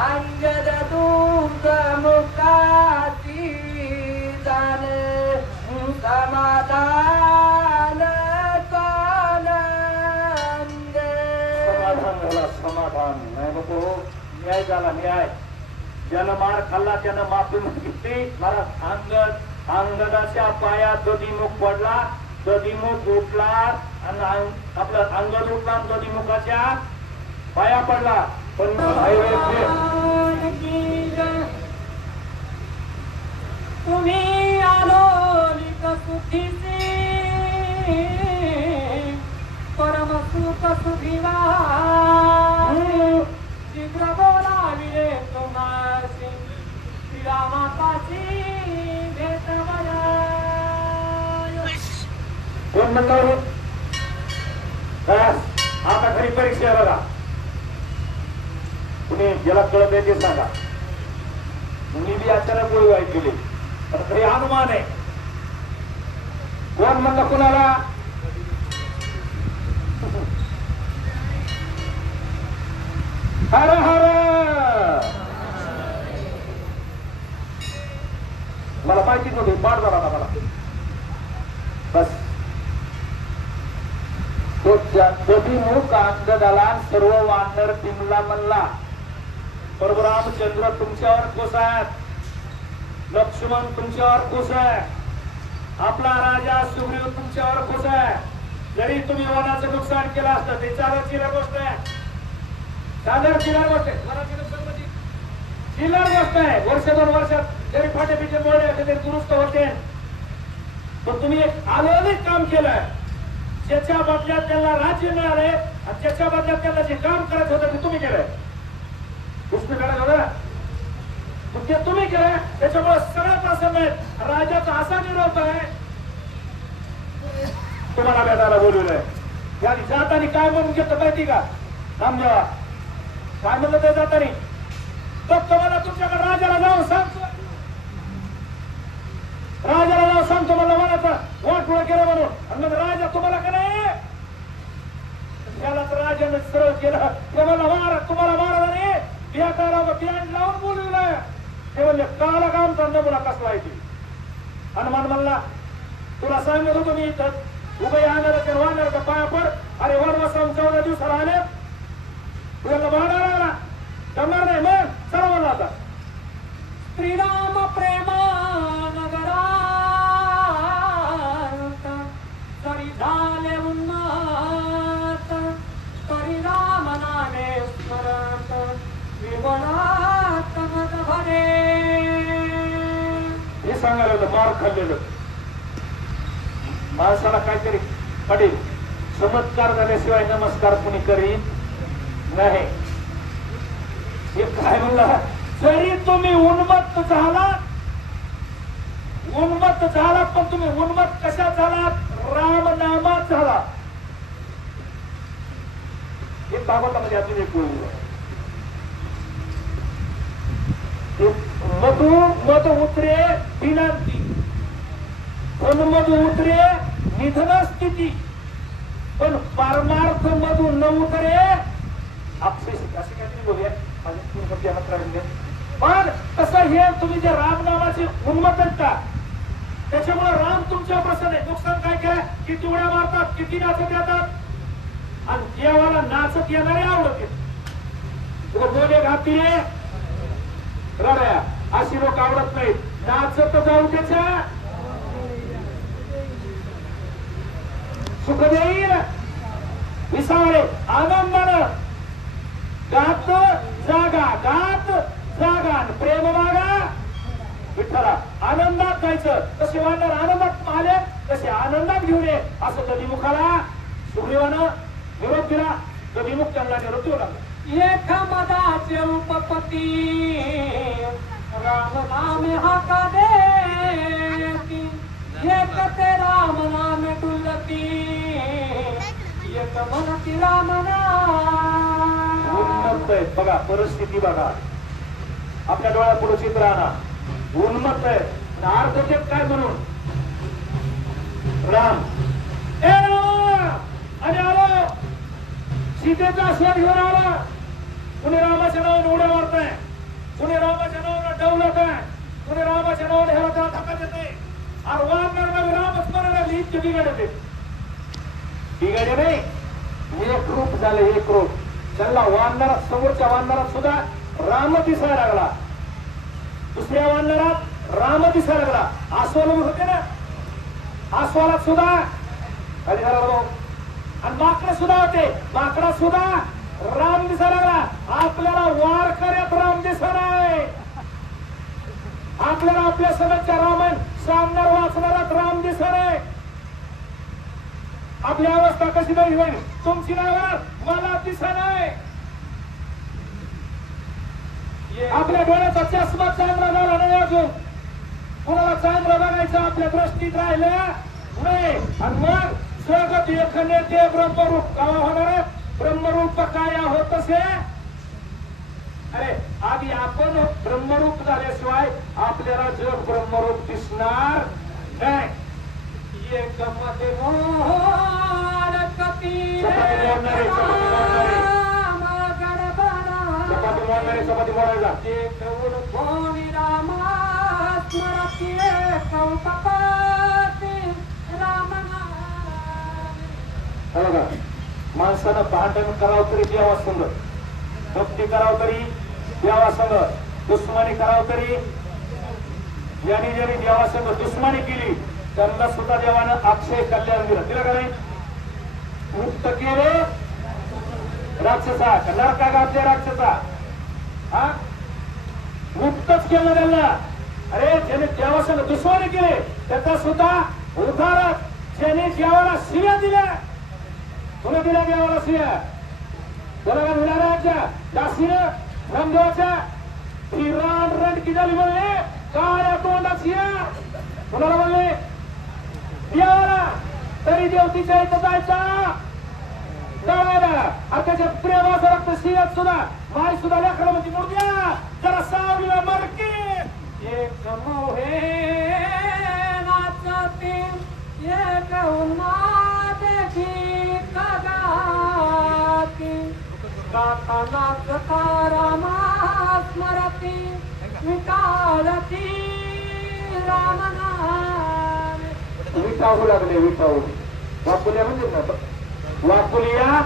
अंगद दूत मुक्ताची जाणे समाधान आनंद. समाधान झाला समाधान. नाही नको न्याय झाला न्याय. ज्यानं मार खाल्ला त्यानं माफी मागितली. मला अंगदाच्या पायात दधीमुख पडला. दधीमुख उठला आणि आपलं अंगद उठला आणि दधीमुखाच्या पाया पडला. पण तुम्ही आलो सुखीचे परम सुख सुखीवा शीघ्र बोलाविले तुम्हासी श्रीरामाची भेट मला. कोण म्हणलं आता खरी परीक्षा आहे बघा. तुम्ही ज्याला कळत आहे ते सांगा. मी बी अचानक गोळी वाईट केली तर खरी अनुमान आहे. कोण म्हणलं कुणाला? हर हर. मला माहिती नव्हती पाठ झाला ना मला. बस तो दधीमुख अंगदाला सर्व वानर टिमला म्हणला. प्रभू रामचंद्र तुमच्यावर खुश आहेत. लक्ष्मण तुमच्यावर खुश आहे. आपला राजा सुग्रीव तुमच्यावर खुश आहे. जरी तुम्ही वनाचं नुकसान केलं असतं ते चिल्लर गोष्ट आहे. चिल्लर गोष्ट आहे. वनाची नुकसान म्हणजे चिल्लर गोष्ट आहे. वर्ष 2 वर्षात जरी फाटे पिटे मोडले असते तरी दुरुस्त होते. पण तुम्ही एक आलोनिक काम केलंय. ज्याच्या बदल्यात त्यांना राज्य मिळाले आणि ज्याच्या बदल्यात त्यांना जे काम करायचं होतं ते तुम्ही केलंय. दुष्ट करायचं होतं ते तुम्ही केलंय. त्याच्यामुळे सगळं प्रसन्न आहेत. राजाचा असा निरोप आहे तुम्हाला भेटायला बोलवलंय. यानी जातानी काय म्हणून घेतलं माहिती का? रामदेवा काय म्हणलं ते जातानी? तर तुम्हाला तुमच्याकडे राजाला जाऊन सांगतो. राजाला जाऊन सांगतो मला वनाचा वाट पुढे केलं म्हणून. आणि मग राजा तुम्हाला का नाही त्याला तर राजाने सरळ केलं. ते म्हणलं मारा तुम्हाला मारा नाही बिया काढा बियाण लावून बोलवलंय. ते म्हणले काला काम चाललं मुला कसला आहे ती. हनुमान म्हणला तुला सांगत होतो मी इथं उभे आणायला वाहणार पाया पड. अरे वनवासाहून 14 दिवसाला आले तुला भाडा आला जमणार नाही. मग चला म्हणला आता श्रीराम प्रेमा नगरात तरी झाले उन्मात तरी राम नामे स्मरत विवनात मत भरे. हे सांगायला होतं मार खाल्लेलं माणसाला काहीतरी पडेल. चमत्कार झाल्याशिवाय नमस्कार कुणी करीत नाही. हे काय म्हणला? जरी तुम्ही उन्मत्त झालात पण तुम्ही उन्मत्त कशात झालात? राम नामात झाला. हे भागवतामध्ये अजून एक गोळी मधु उतरे विनांती मधु उतरे निधन स्थिती पण परमार्थ मधु न उतरे अक्षय. असे काहीतरी बोलूया पण तसं हे तुम्ही जे राम नामाचे उन्मत्तता त्याच्यामुळे राम तुमच्यावर प्रसन्न आहे. नुकसान काय केलं? किती उड्या मारतात किती नाचत येतात आणि देवाला नाचत येणारे आवडते. बोले घाती रड्या अशी लोक आवडत नाहीत. नाचत जाऊ त्याच्या सुख देईल विसावळे आनंदानं गात जागा प्रेम मागा विठ्ठला. आनंदात जायचं. तसे वाढणार आनंदात आले तसे आनंदात घेऊन ये असं दधीमुखाला सुग्रीवानं निरोप दिला. दधीमुख त्यांना निरोप देऊ लागला. एक मदाचे उपपती राम नाम हाका देती एक ते राम नाम डुलती एक मनती राम नाम. उन्मत्त आहे बघा परिस्थिती बघा. आपल्या डोळ्यापुढे चित्र आणा. उन्मत्त आहे अर्धतेत काय म्हणून राम आणि आलो सीतेचा शोध घेऊन आला. कुणी रामाच्या नावाने उड्या मारताय. कुणी रामाच्या नावानं डवलत आहे, कुणी रामाच्या नावाने ह्याला त्याला धक्का देते. अरे वानर रामच म्हणायला इतके बिघडते. बिघडे नाही, एक रूप झालं, एक रूप. त्यांना वानरात, समोरच्या वानरात सुद्धा राम दिसायला लागला, दुसऱ्या वानरात राम दिसायला लागला. आस्वाला होते ना, आस्वालात सुद्धा खाली झाला बघ. आणि माकड सुद्धा होते, माकडात सुद्धा राम दिसायला लागला. आपल्याला वार करत राम दिसणार, आपल्याला आपल्या समोरच्या रामायण सांगणार वाचणारात राम दिसणार. आपली अवस्था कशी नाही होईल, तुमची नावार मला दिसणार. आपल्या डोळ्याचा चष्मा चांगला झाला नाही अजून, कुणाला चांगलं बघायचं आपल्या दृष्टीत राहिलं नाही. आणि मग जगत एखाने ते ब्रह्मरूप का होणार, ब्रह्मरूप काय होत असे. अरे आधी आपण ब्रह्मरूप झाल्याशिवाय आपल्याला जग ब्रह्मरूप दिसणार नाही. एक मध्ये मोहन कती चपाती मोडायचा एक कोणी राम स्मरती बघा. माणसानं भांडण करावं तरी देवा संग, भक्ती करावं तरी देवा संग, दुश्मनी करावं तरी. ज्यांनी ज्यांनी देवा संग दुश्मनी केली त्यांना सुद्धा देवानं अक्षय कल्याण दिलं. दिलं का नाही? मुक्त केले राक्षसा, नरका घातले राक्षसा, हा मुक्तच केलं त्यांना. अरे ज्याने देवा संग दुश्मनी केले त्याचा सुद्धा उद्धारच. ज्याने देवाला शिव्या दिल्या, कोणी दिल्या देवाला शिव्या? बरोबर विनाराच्या दासीनं ब्रह्मदेवाच्या ती रणकी झाली म्हणले, काय तोंडात शिया कोणाला म्हणले? देवाला. तरी देव तिच्या इथं जायचा कळायला. त्याच्या प्रेमाचा रक्त शियात सुद्धा माय सुद्धा लेकरं म्हणजे मुर्द्या जरा सावलीला मरके. एक मोहे नाचते एक उन्मादी गाती, गाता नाचता रामा स्मरती विटाळती रामनाम. विटाळू लागले, विटाळू. वाकुल्या म्हणजे ना वाकुलिया